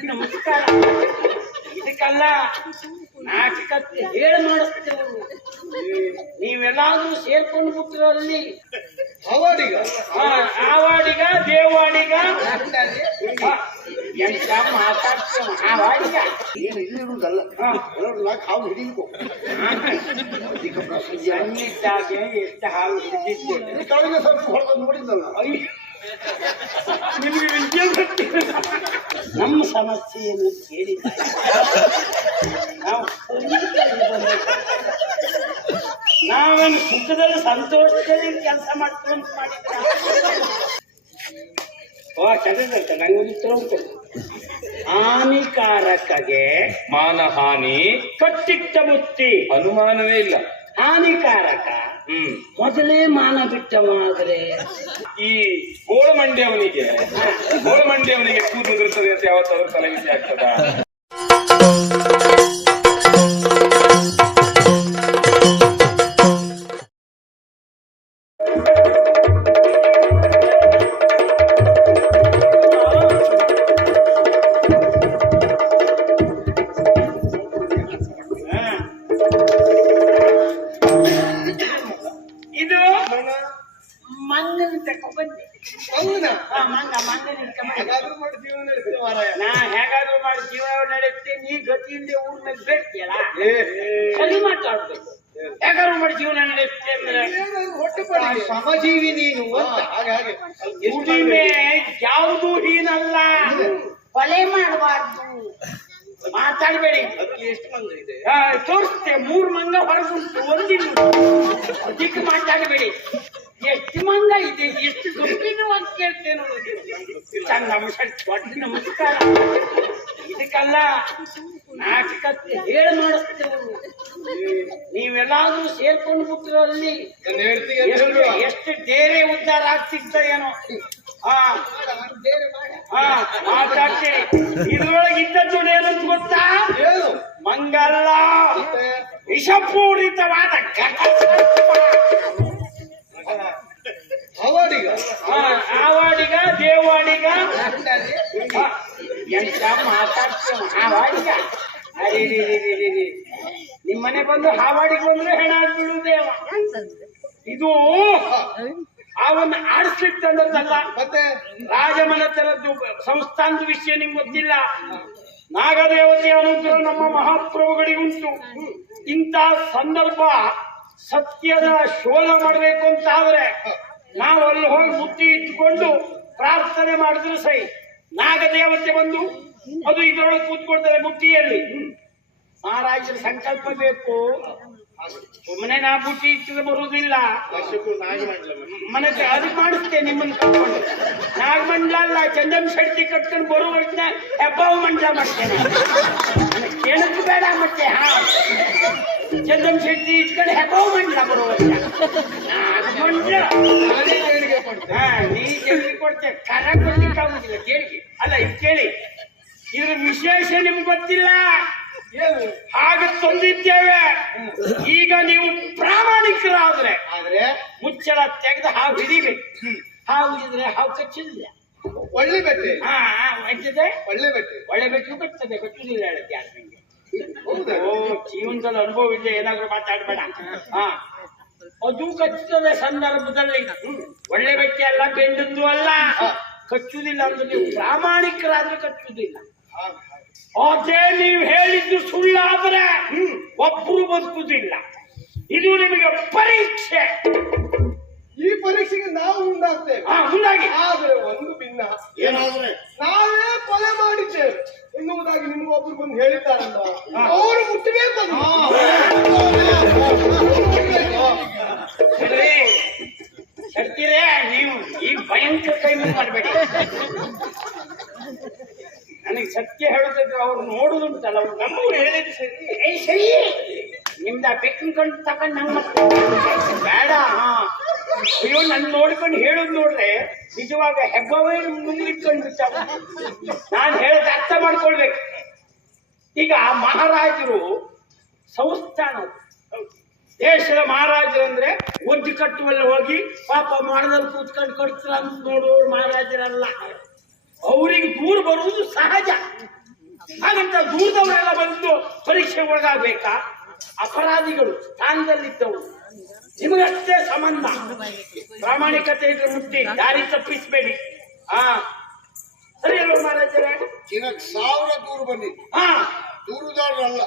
ನಮಸ್ಕಾರ. ಇದಕ್ಕೆಲ್ಲ ನಾಟಕಕ್ಕೆ ಹೇಳಿ ಮಾಡಿಸ್ತೇವೆ ನೀವೆಲ್ಲಾದ್ರೂ ಸೇರ್ಕೊಂಡು ಬಿಟ್ಟಿರಲ್ಲಿ ಅವಾಡಿಗ ಆವಾಡಿಗ ದೇವಾಡಿಗ. ಎಂತ ಮಾತಾಡ್ತೇವೆ ಆವಾಡಿಗ ಏನು ಇಲ್ಲಿರುವುದಲ್ಲ. ನೋಡ್ಲ ಹಾವು ಪ್ರಸಿದ್ಧ ಸಣ್ಣಿದ್ದಾಗೆ ಎಷ್ಟು ಹಾಲು ಹಿಡಿದಿದ್ದೇನೆ. ಕಳೆದ ಸ್ವಲ್ಪ ಹೊಡೆದು ನೋಡಿದ್ದಲ್ಲ. ಅಯ್ಯೋ. ನಿಮ್ಗೆ ವಿದ್ಯೆ. ನಮ್ಮ ಸಮಸ್ಯೆಯನ್ನು ಕೇಳಿದ್ದಾರೆ ನಾವು. ನಾವೇನು ಸುಖದಲ್ಲಿ ಸಂತೋಷದಲ್ಲಿ ಕೆಲಸ ಮಾಡ್ಕೊಂಡು ಮಾಡಿದ್ದ. ಮಾಡಿದ್ರ ಓ ಚೆನ್ನಾಗೈತೆ ನಂಗೆ ಒಂದು ಉಂಟು. ಹಾನಿಕಾರಕಗೆ ಮಾನಹಾನಿ ಕಟ್ಟಿಟ್ಟ ಬುತ್ತಿ ಅನುಮಾನವೇ ಇಲ್ಲ. ಹಾನಿಕಾರಕ ಹ್ಮ್. ಮೊದಲೇ ಮಾನ ಬಿಟ್ಟವಾದ್ರೆ ಈ ಗೋಳಮಂಡ್ಯವನಿಗೆ ಗೋಳಮಂಡ್ಯವನಿಗೆ ಕೂದಲು ಇರ್ತದೆ ಅಂತ ಯಾವತ್ತಾದ್ರೂ ತಲೆಬಿಸಿ ಆಗ್ತದ? ಅದಕ್ಕೆ ಮಾತಾಡಬೇಡಿ ಎಷ್ಟು ಮಂಗ ಇದೆ ಎಷ್ಟು ಗಂಭೀರವಾಗಿ ಕೇಳ್ತೇನೆ ನೋಡು. ಚಂದ ನಮಸ್ಕಾರ ದೊಡ್ಡ ನಮಸ್ಕಾರ. ಇದಕ್ಕಲ್ಲ ನಾಟಕ ಹೇಳಿ ಮಾಡಿಸ್ತೇವೆ ನೀವೆಲ್ಲಾದ್ರೂ ಸೇರ್ಕೊಂಡು ಬಿಟ್ಟಿರೋದಲ್ಲಿ ಎಷ್ಟು ಡೇರೆ ಉದ್ಧಾರ ಆಗ್ತಿದ್ದ ಏನೋ. ಹಾ. ಹಾ ಇದ್ರೊಳಗಿದ್ದ ಇದ್ರೊಳಗೆ ಇದ್ದದ್ದು ಏನಂತ ಗೊತ್ತಾ? ಏನು ಮಂಗಲ್ಲ? ವಿಷಪೂರಿತವಾದ ಅವಡಿಗ ಆವಾಡಿಗ. ದೇವಾಡಿಗ. ಎಂತ ಮಾತಾಡ್ತೇವೆ ಆವಾಡಿಗ. ಅರೆರೆರೆರೆರೆ. ನಿಮ್ ಮನೆ ಬಂದು ಹಾವಾಡಿಗೆ ಬಂದ್ರೆ ಹೆಣ ಬೀಳುದೇವ ಇದು ಅವನ್ನ ಆಡಿಸ್ಲಿಕ್ಕೆ ತಂದದ್ದಲ್ಲ ಮತ್ತೆ? ರಾಜಮನೆತನದ್ದು ಸಂಸ್ಥಾನದ ವಿಷಯ ನಿಮ್ಗೆ ಗೊತ್ತಿಲ್ಲ. ನಾಗದೇವತೆ ನಮ್ಮ ಮಹಾಪ್ರಭುಗಳಿಗುಂಟು ಇಂಥ ಸಂದರ್ಭ ಸತ್ಯದ ಶೋಧ ಮಾಡಬೇಕು ಅಂತ ಆದ್ರೆ ನಾವು ಅಲ್ಲಿ ಹೋಗಿ ಬುದ್ಧಿ ಇಟ್ಕೊಂಡು ಪ್ರಾರ್ಥನೆ ಮಾಡಿದ್ರೆ ಸರಿ. ನಾಗದೇವತೆ ಬಂದು ಅದು ಇದರೊಳಗೆ ಕೂತ್ಕೊಳ್ತಾರೆ ಮುತ್ತಿಯಲ್ಲಿ ಮಹಾರಾಜರ ಸಂಕಲ್ಪ ಬೇಕು. ಸುಮ್ಮನೆ ನಾ ಬುಟ್ಟಿ ಇಟ್ಟಿದ್ರೆ ಬರುವುದಿಲ್ಲ. ಮನಸ್ಸು ಅದು ಮಾಡಿಸ್ತೇ ನಿಮ್ಮನ್ನ ಕಟ್ಕೊಂಡು ನಾಗಮಂಡಲ ಅಲ್ಲ, ಚಂದನ್ ಶೆಟ್ಟಿ ಕಟ್ಕೊಂಡು ಬರೋ ವರ್ಷ ಹೆಬ್ಬಾವು ಮಂಡಲ ಮಾಡ್ತೇನೆ. ಕೇಳಕ್ಕೆ ಬೇಡ ಮತ್ತೆ, ಹಾ. ಚಂದನ್ ಶೆಟ್ಟಿ ಇಟ್ಕೊಂಡು ಹೆಬ್ಬಾವು ಮಂಡಲ ಬರೋ ಕೊಡ್ತೇನೆ ಹಾ ನೀ ಕೇಳಿ ಕೊಡ್ತೆ. ಕರ ಕೊಡ್ಲಿಕ್ಕೆ ಆಗುದಿಲ್ಲ ಕೇಳಿ ಅಲ್ಲ, ಇದು ಕೇಳಿ. ಇದ್ರ ವಿಶೇಷ ನಿಮ್ಗೆ ಗೊತ್ತಿಲ್ಲ. ಹಾಗೆ ತಂದಿದ್ದೇವೆ. ಈಗ ನೀವು ಪ್ರಾಮಾಣಿಕರಾದ್ರೆ ಆದ್ರೆ ಮುಚ್ಚಳ ತೆಗೆದು ಹಾವು ಹಿಡಿಬೇಕು. ಹಾವು ಹಿಡಿದ್ರೆ ಹಾವು ಕಚ್ಚಿಲ್ಲ ಒಳ್ಳೆ ಬೆಟ್ಟೆ. ಹಾ ಒಳ್ಳೆ ಬೆಟ್ಟೆ. ಒಳ್ಳೆ ಬೆಟ್ಟು ಕಚ್ಚದೆ ಕಚ್ಚುದಿಲ್ಲ ಹೇಳಕ್ಕೆ ಯಾರು ಹೌದಾ? ಓ ಜೀವನದಲ್ಲಿ ಅನುಭವ ಇಲ್ಲ ಏನಾದ್ರೂ ಮಾತಾಡ್ಬೇಡ. ಹಾ. ಅದು ಕಚ್ಚುತ್ತದೆ ಸಂದರ್ಭದಲ್ಲಿ. ಒಳ್ಳೆ ಬೆಟ್ಟೆ ಅಲ್ಲ ಬೆಂಡದ್ದು ಅಲ್ಲ. ಕಚ್ಚುದಿಲ್ಲ ಅಂದ್ರೆ ನೀವು ಪ್ರಾಮಾಣಿಕರಾದ್ರೂ ಕಚ್ಚುದಿಲ್ಲ ಅದೇ ನೀವು ಹೇಳಿದ್ದು ಸುಳ್ಳಾದ್ರೆ ಒಬ್ರು ಬದುಕುದಿಲ್ಲ. ಇದು ನಿಮಗೆ ಪರೀಕ್ಷೆ. ಈ ಪರೀಕ್ಷೆಗೆ ನಾವು ಮುಂದಾಗ್ತೇವೆ ಮುಂದಾಗಿ ಆದ್ರೆ ಒಂದು ಭಿನ್ನ. ಏನಾದ್ರೆ? ನಾವೇ ಕೊಲೆ ಮಾಡಿದ್ದೇವೆ. ಎನ್ನುವುದಾಗಿ ನಿಮ್ಗೊಬ್ರು ಬಂದು ಹೇಳಿದ್ದಾರಲ್ಲ ಅವರು ಮುಟ್ಟಬೇಕು ನೀವು ಈ ಭಯಂಕರ ಟೈಮ್ ಮಾಡಬೇಡಿ. ನನಗೆ ಸತ್ಯ ಹೇಳುತ್ತಿದ್ರು ಅವ್ರು ನೋಡುದುಂಟಲ್ಲ ಅವ್ರು ನಮ್ಮವ್ರು ಹೇಳಿದ್ರು ಸರಿ. ಏಯ್ ಸರಿ. ನಿಮ್ದ ಬೆಕ್ಕಿನ ಕಣ್ಣು ತಗೊಂಡು ನಂಗೆ ಮತ್ತೆ ಬೇಡ ಹಾ. ಅಯ್ಯೋ ನನ್ನ ನೋಡ್ಕೊಂಡು ಹೇಳೋದು ನೋಡ್ರೆ ನಿಜವಾಗ ಹೆಬ್ಬವೇ ಮುಂದಿಟ್ಕೊಂಡು ಬಿಟ್ಟಾವ ನಾನು ಹೇಳೋದು ಅರ್ಥ ಮಾಡ್ಕೊಳ್ಬೇಕು. ಈಗ ಮಹಾರಾಜರು ಸಂಸ್ಥಾನ ದೇಶದ ಮಹಾರಾಜರು ಅಂದ್ರೆ ಒದ್ದು ಕಟ್ಟುವಲ್ಲಿ ಹೋಗಿ ಪಾಪ ಮಾಡದಲ್ಲಿ ಕೂತ್ಕೊಂಡು ಕಟ್ತಾರ ಅಂತ ನೋಡೋರು ಮಹಾರಾಜರಲ್ಲ. ಅವರಿಗೆ ದೂರ ಬರುವುದು ಸಹಜ. ಹಾಗಂತ ದೂರದವರೆಲ್ಲ ಬಂದು ಪರೀಕ್ಷೆ ಒಳಗಾಗಬೇಕಾ? ಅಪರಾಧಿಗಳು ಸ್ಥಾನದಲ್ಲಿದ್ದವರು ನಿಮಗಷ್ಟೇ ಸಂಬಂಧ. ಪ್ರಾಮಾಣಿಕತೆ ಇದ್ರೆ ಮುಟ್ಟಿ. ದಾರಿ ತಪ್ಪಿಸಬೇಡಿ. ಹಾ ಸರಿ ಅಲ್ವ ಮಹಾರಾಜರೇ? ದಿನಕ್ಕೆ ಸಾವಿರ ದೂರು ಬಂದಿತ್ತು. ಹಾ. ದೂರುದಾರರಲ್ಲ.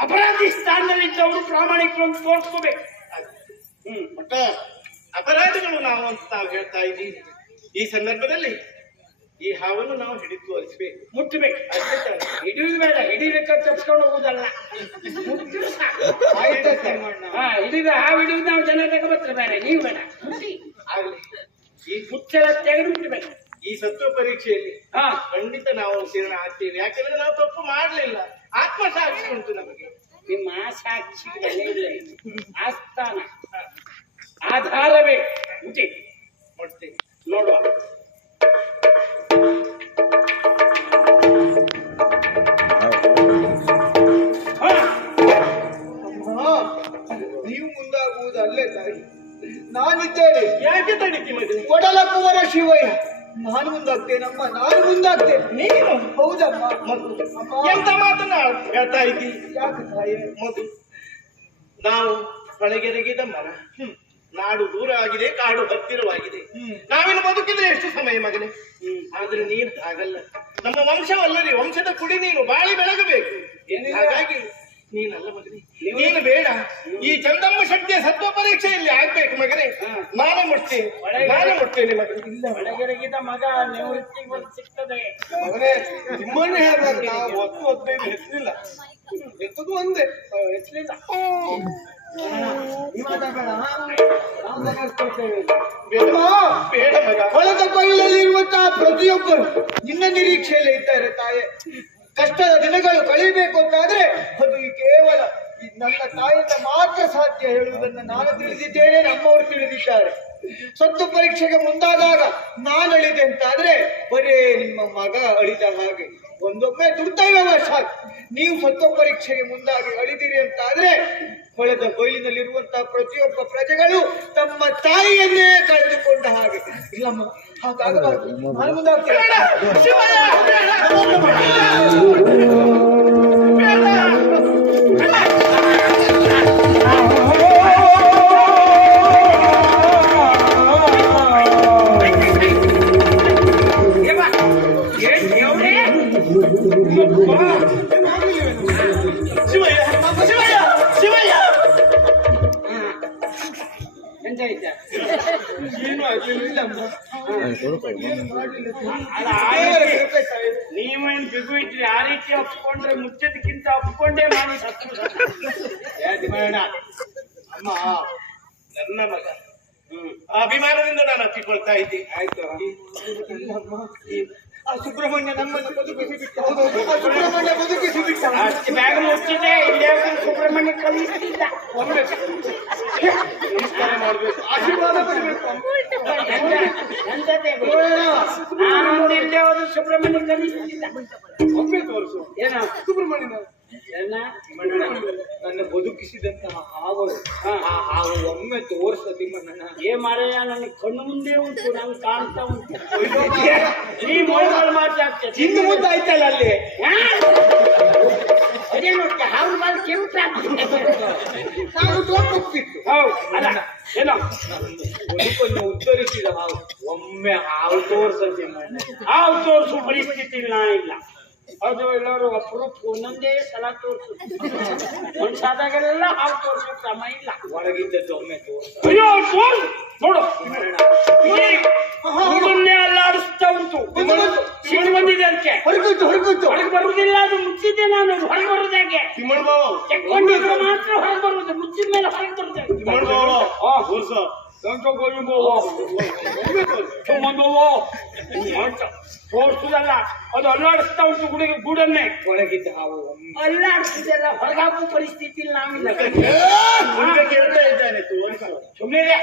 ಅಪರಾಧಿ ಸ್ಥಾನದಲ್ಲಿದ್ದವರು ಪ್ರಾಮಾಣಿಕರು ಅಂತ ತೋರಿಸ್ಕೋಬೇಕು. ಹ್ಮ್. ಅಪರಾಧಿಗಳು ನಾವು ಅಂತ ನಾವು ಹೇಳ್ತಾ ಇದ್ದೀವಿ. ಈ ಸಂದರ್ಭದಲ್ಲಿ ಈ ಹಾವನ್ನು ನಾವು ಹಿಡಿದು ತೋರಿಸ್ಬೇಕು ಮುಟ್ಟಬೇಕು ಅಷ್ಟೇ ತಾನೆ. ಹಿಡಿಯುವುದು ಬೇಡ. ಹಿಡಿಬೇಕಾದ್ರೆ ತಪ್ಪಿಸ್ಕೊಂಡು ಹೋಗುದಲ್ಲ. ಹಾ ಹಿಡಿದ ಹಾವು ಹಿಡಿದು ನಾವು ಜನ ತಗೋಬರ್ತಾರೆ ಬೇಡ ನೀವು ಬೇಡ. ಮುಟ್ಟಿ ಆಗ್ಲಿ. ಈ ಮುಚ್ಚಲ ತೆಗೆದು ಮುಟ್ಟಬೇಕು ಈ ಸತ್ವ ಪರೀಕ್ಷೆಯಲ್ಲಿ ಹಾ. ಖಂಡಿತ ನಾವು ಉತ್ತೀರ್ಣ ಆಗ್ತೀವಿ. ಯಾಕಂದ್ರೆ ನಾವು ತಪ್ಪು ಮಾಡ್ಲಿಲ್ಲ. ಆತ್ಮಸಾಕ್ಷಿ ಉಂಟು ನಮಗೆ. ನಿಮ್ಮ ಸಾಕ್ಷಿ ಬೆಲೆ ಇಲ್ಲ ಇಲ್ಲಿ. ಆಸ್ಥಾನ. ಆಧಾರವೇ. ಮುಟ್ಟಿ. ನೋಡುವ. ನಾನಿದ್ದೇನೆ ಯಾಕೆ ತಡಿತಿ ಮಗು ಒಡಲ ಕುವರ ಶಿವಯ್ಯ. ನಾನು ಮುಂದಾಗ್ತೇನಮ್ಮ ನಾನು ಮುಂದಾಗ್ತೇನೆ. ನೀನು? ಹೌದಮ್ಮ. ಮಗು ಎಂತ ಮಾತನ್ನ ಹೇಳ್ತಾ ಇದ್ದಿ? ಯಾಕೆ ತಾಯಿ? ಮಗು ನಾವು ಹೊಳಗೆರಗಿದ ಮರ. ನಾಡು ದೂರ ಆಗಿದೆ ಕಾಡು ಹತ್ತಿರವಾಗಿದೆ. ನಾವಿನ್ನು ಬದುಕಿದ್ರೆ ಎಷ್ಟು ಸಮಯ ಮಗನೇ? ಆದ್ರೆ ನೀನು ಹಾಗಲ್ಲ. ನಮ್ಮ ವಂಶವಲ್ಲರಿ ವಂಶದ ಕುಡಿ ನೀನು ಬಾಳಿ ಬೆಳಗಬೇಕು. ಹಾಗಾಗಿ ನೀನಲ್ಲ ಮಗನೇ. ನೀನು ಬೇಡ. ಈ ಚಂದಮ್ಮ ಶಕ್ತಿಯ ಸತ್ವ ಪರೀಕ್ಷೆಯಲ್ಲಿ ಆಗ್ಬೇಕು ಮಗನೇ. ನಾನೇ ಮುಟ್ತೀನಿ. ನಾನೇ ಮುಟ್ತೀನಿ ಮಗನೇ ಒಳಗೆರಗಿದ ಮಗ ನಿವೃತ್ತಿಗೆ ಒಂದು ಸಿಗ್ತದೆ. ಮಗನೇ ನಿಮ್ಮನ್ನೇ ಹೇಳಿದಾಗ ನಾವು ಒತ್ತು ಹದಿನೈದು ಹೆಸರಿಲ್ಲ ಎತ್ತದು ಒಂದೇ. ಹೆಚ್ಚಲಿಲ್ಲ ಹೊಲದ ಬಯಲಲ್ಲಿರುವಂತಹ ಪ್ರತಿಯೊಬ್ಬರು ನಿನ್ನ ನಿರೀಕ್ಷೆಯಲ್ಲಿ ಇದ್ದಾರೆ ತಾಯೇ. ಕಷ್ಟದ ದಿನಗಳು ಕಳಿಬೇಕು ಅಂತಾದ್ರೆ ಅದು ಕೇವಲ ನನ್ನ ತಾಯಿಯಿಂದ ಮಾತ್ರ ಸಾಧ್ಯ ಹೇಳುವುದನ್ನು ನಾನು ತಿಳಿದಿದ್ದೇನೆ ನಮ್ಮವರು ತಿಳಿದಿದ್ದಾರೆ. ಸತ್ತು ಪರೀಕ್ಷೆಗೆ ಮುಂದಾದಾಗ ನಾನು ಅಳಿದೆ ಅಂತಾದ್ರೆ ಬರೇ ನಿಮ್ಮ ಮಗ ಅಳಿದ ಹಾಗೆ. ಒಂದೊಮ್ಮೆ ದುರ್ದೈವವಶಾತ್ ನೀವು ಸತ್ತು ಪರೀಕ್ಷೆಗೆ ಮುಂದಾಗಿ ಅಳಿದಿರಿ ಅಂತಾದ್ರೆ ಹೊಳೆದ ಬಯಲಿನಲ್ಲಿರುವಂತಹ ಪ್ರತಿಯೊಬ್ಬ ಪ್ರಜೆಗಳು ತಮ್ಮ ತಾಯಿಯನ್ನೇ ಕಳೆದುಕೊಂಡ ಹಾಗೆ. ಇಲ್ಲಮ್ಮ ಹಾಗಾಗಬಾರ್ದು. ನೀವೇನ್ ಬಿಗು ಇದ್ರಿ ಆ ರೀತಿ ಒಪ್ಕೊಂಡ್ರೆ ಮುಚ್ಚದಕ್ಕಿಂತ ಒಪ್ಕೊಂಡೇ ಮಾಡಿ ಅಮ್ಮ ನನ್ನ ಮಗ. ಅಭಿಮಾನದಿಂದ ನಾನು ಅಪ್ಪಿಕೊಳ್ತಾ ಇದ್ದೀನಿ. ಆಯ್ತು. ಆ ಸುಬ್ರಹ್ಮಣ್ಯ ನಮ್ಮನ್ನು ಬದುಕಿಸಿ ಬಿಟ್ಟ. ಆ ಸುಬ್ರಹ್ಮಣ್ಯ ಬದುಕಿಸಿ ಬಿಟ್ಟ. ಅಷ್ಟು ಬೇಗ ಮುಚ್ಚಿದೆ ಇಲ್ಲೇ ಸುಬ್ರಹ್ಮಣ್ಯ ಕಲಿಸ್ತಿಲ್ಲ ನಮಸ್ಕಾರ ಮಾಡಬೇಕು. ಆಶೀರ್ವಾದ ಬರಬೇಕು ಇಲ್ಲೇ ಹೋದ್ರು ಸುಬ್ರಹ್ಮಣ್ಯ ಕಲಿಸ್ತಿದ್ದ. ಒಮ್ಮೆ ತೋರಿಸು. ಏನ? ಸುಬ್ರಹ್ಮಣ್ಯನ ಏನ? ನನ್ನ ಬದುಕಿಸಿದಂತಹ ಹಾವು. ಆ ಹಾವು ಒಮ್ಮೆ ತೋರಿಸ ತಿಮ್ಮಣ್ಣ ಏ ಮಾರಯ್ಯ ನನ್ನ ಕಣ್ಣು ಮುಂದೆ ಉಂಟು ನಂಗೆ ಕಾಣ್ತಾ ಉಂಟು. ನೀ ಮೊಳಗಳು ಮಾತಾಡ್ತೇನೆ ಮುಂದೆ ಆಯ್ತಲ್ಲ ಅಲ್ಲಿ? ಅದೇ ನೋಡಿ ಹಾವು ಬಾಲ್ ಕೆಂಪ ನಾನು ತೋರ್ಪಿತ್ತು ಹೌದು ಅಲ್ಲ ಏನೋ? ಬದುಕನ್ನು ಉದ್ಧರಿಸಿದ ಹಾವು. ಒಮ್ಮೆ ಹಾವು ತೋರಿಸ ತಿಮ್ಮಣ್ಣ ಹಾವು ತೋರಿಸುವ ಪರಿಸ್ಥಿತಿ ನಾನಿಲ್ಲ ಇಲ್ಲ. ಅದು ಎಲ್ಲರೂ ಅಪರೂಪ ಒಂದೊಂದೇ ಸಲ ತೋರಿಸು ಸಾದಾಗೆಲ್ಲ ಹಾಲು ತೋರಿಸೋ ಕ್ರಮ ಇಲ್ಲ. ಒಳಗಿದ್ದದ್ದು ಒಮ್ಮೆ ತೋರಿಸ. ಅಯ್ಯೋ ತೋರು ನೋಡು. ಈ ಹುಡುಗನ್ನೇ ಅಲ್ಲಾಡಿಸ್ತಾ ಉಂಟು. ಸಿಟ್ಟು ಬಂದಿದೆ ಅಂತೆ. ಹೊರಗುತ್ತು ಹೊರಗುತ್ತು ಹೊರಗೆ ಬರುವುದಿಲ್ಲ ಅದು ಮುಚ್ಚಿದ್ದೆ ನಾನು. ಹೊರಗೆ ಬರುದಾಗೆ ತಿಮ್ಮಣ್ಣ ಬಾವ ಮಾತ್ರ ಹೊರಗೆ ಬರುವುದು. ಮುಚ್ಚಿದ ಮೇಲೆ ಹೊರಗೆ ಬರುದಾಗೆ ತಿಮ್ಮಣ್ಣ ಬಾವ ಆ, ತೋರ್ಸ ತೋರಿಸುದಲ್ಲ ಅದು ಅಲ್ಲಾಡಿಸ್ತಾ ಉಂಟು ಗುಡಿಗೆ ಗೂಡನ್ನೇ ಒಳಗಿದ್ದ ಹಾವು ಒಮ್ಮೆ ಅಲ್ಲಾಡಿಸಿದೆಲ್ಲ ಹೊರಗಾಕುವ ಪರಿಸ್ಥಿತಿ ಇಲ್ಲ ನಾವಿಲ್ಲ ಹುಡುಗ ಕೇಳ್ತಾ ಇದ್ದಾನೆ ತೋರಿಸ ಸುಮ್ಮನೆ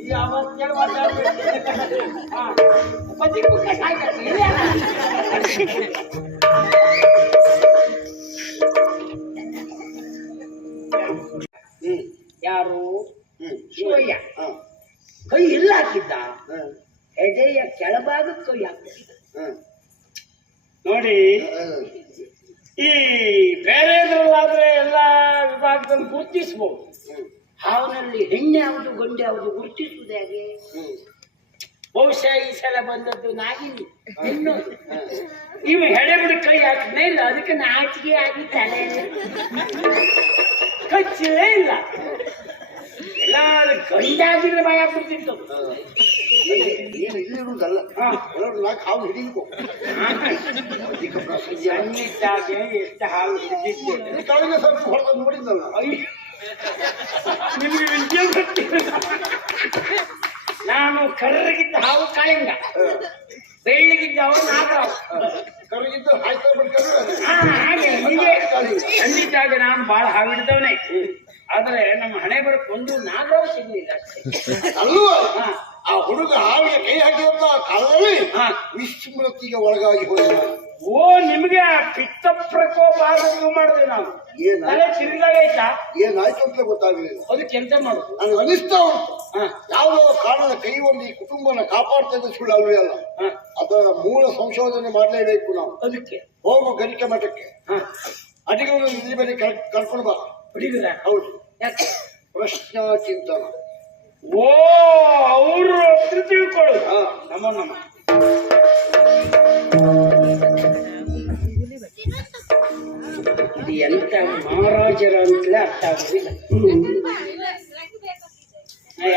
ಈ ಅವಸ್ಥೆಯಲ್ಲಿ ಮಾತಾಡ್ಬೇಕು. ಹಾ. ಪತಿ ಪುಕ್ಕ ಸಾಯ್ತಾರೆ. ಯಾರು? ಶಿವಯ್ಯ. ಕೈ ಇಲ್ಲ ಹಾಕಿದ್ದ ಹೆದೆಯ ಕೆಳಭಾಗ ಕೈ ಹಾಕಿದ್ದ ನೋಡಿ ಈ ಬೇರೆದ್ರಲ್ಲಾದ್ರೆ ಎಲ್ಲ ವಿಭಾಗದಲ್ಲಿ ಗುರುತಿಸ್ಬೋದು. ಹಾವನಲ್ಲಿ ಹೆಣ್ಣೆ ಯಾವುದು ಗಂಡೆ ಯಾವುದು ಗುರುತಿಸುವುದು ಹೇಗೆ? ಬಹುಶಃ ಈ ಸಲ ಬಂದದ್ದು ನಾಗಿನಿ ಹೆಣ್ಣು ಇವು ಹೆಡೆಬಿಡು ಕೈ ಹಾಕಿದ್ನೇ ಇಲ್ಲ. ಅದಕ್ಕೆ ನಾಚಿಕೆ ಆಗಿ ತಲೆ ಕಚ್ಚಲೇ ಇಲ್ಲ. ಎಲ್ಲ ಗಂಡಾಗಿದ್ರೆ ಭಯ ಆಗ್ಬಿಡ್ತಿತ್ತು. ಏನು ಇಲ್ಲಿರುವುದಲ್ಲ ನಾಲ್ಕು ಹಾವು ಸಣ್ಣಿದ್ದಾಗೆ ಎಷ್ಟು ಕೆಳಗೆ ಸ್ವಲ್ಪ ಹೊಡೆದು ನೋಡಿದ್ದಲ್ಲ. ನಿಮ್ಗೆ ವಿದ್ಯೆ. ನಾನು ಕರ್ರಗಿದ್ದ ಹಾವು ಕಾಳಿಂಗ ಬೆಳ್ಳಗಿದ್ದ ಹಾವು ನಾಗರಾವು ಕರಗಿದ್ದು ಹಾಯ್ತಾ ಬಿಡ್ಕೊಂಡು ಹಾ, ಹಾಗೆ ಹೀಗೆ. ಖಂಡಿತಾಗ ನಾನು ಬಹಳ ಹಾವಿಡ್ದವನೇ ಆದ್ರೆ ನಮ್ಮ ಹಣೆ ಬರಕ್ ಒಂದು ನಾಗರಾವ್ ಸಿಗ್ಲಿಲ್ಲ ಹಾ. ಆ ಹುಡುಗ ಹಾವಿಗೆ ಕೈ ಹಾಕಿದಂತ ಕಾಲದಲ್ಲಿ. ವಿಸ್ಮೃತಿಗೆ ಒಳಗಾಗಿ ಹೋದ. ಓ ನಿಮ್ಗೆ ಪಿತ್ತ ಪ್ರಕೋಪ ಆಗೋದು ಮಾಡಿದೆ ನಾನು ಏನ? ತಲೆ ತಿರುಗಾಡೈತಾ ಏನಾಯ್ತು ಅಂತ ಗೊತ್ತಾಗಲಿಲ್ಲ. ಅದಕ್ಕೆ ಎಂತ ಮಾಡುದು ನನಗೆ ಅನಿಸ್ತಾ ಉಂಟು. ಹಾ. ಯಾವುದೋ ಕಾರಣದ ಕೈ ಒಂದು ಈ ಕುಟುಂಬನ ಕಾಪಾಡ್ತಾ ಇದ್ದ ಸುಳ್ಳು ಅಲ್ವೇ ಅಲ್ಲ ಹಾ. ಅದರ ಮೂಲ ಸಂಶೋಧನೆ ಮಾಡಲೇಬೇಕು ನಾವು. ಅದಕ್ಕೆ? ಹೋಗು ಗರಿಕೆ ಮಠಕ್ಕೆ. ಹಾ. ಅಡಿಗಳು ಇಲ್ಲಿ ಬನ್ನಿ ಕರ್- ಕರ್ಕೊಂಡು ಬಾ. ಹೊಡಿದ್ರ ಹೌದು. ಯಾಕೆ? ಪ್ರಶ್ನಾ ಚಿಂತನ. ಓ ಅವರು ತಿಳ್ಕೊಳ್ಳು ಹಾ. ನಮ್ಮ ನಮ್ಮ. ಇದು ಎಂತ ಮಹಾರಾಜರ ಅಂತಲೇ ಅರ್ಥ ಆಗುದಿಲ್ಲ.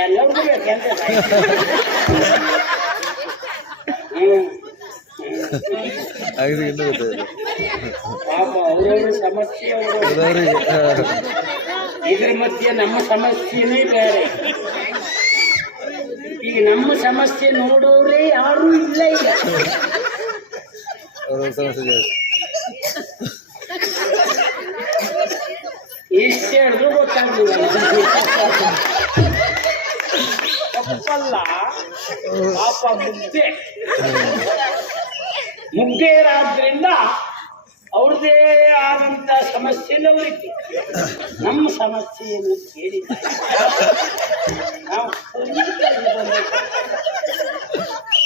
ಎಲ್ಲರಿಗೂ ಬೇಕು ಎಂತ ಪಾಪ ಅವರವ್ರ ಸಮಸ್ಯೆ ಇದ್ರ ಮಧ್ಯೆ ನಮ್ಮ ಸಮಸ್ಯೆನೇ ಬೇರೆ. ಈಗ ನಮ್ಮ ಸಮಸ್ಯೆ ನೋಡೋರೇ ಯಾರು ಇಲ್ಲ ಈಗ. ಸಮಸ್ಯೆ ಜಾಸ್ತಿ ಎಷ್ಟು ಹೇಳಿದ್ರು ಗೊತ್ತಾಗ್ಲಿಲ್ಲ ತಪ್ಪಲ್ಲ ಪಾಪ ಮುಗ್ದೆ ಮುಗ್ದೇರಾದ್ರಿಂದ ಅವ್ರದೇ ಆದಂತ ಸಮಸ್ಯೆ ಅವರಿಗೆ ನಮ್ಮ ಸಮಸ್ಯೆಯನ್ನು ಕೇಳಿದ್ದಾರೆ. ನಾವು ಖಂಡಿತ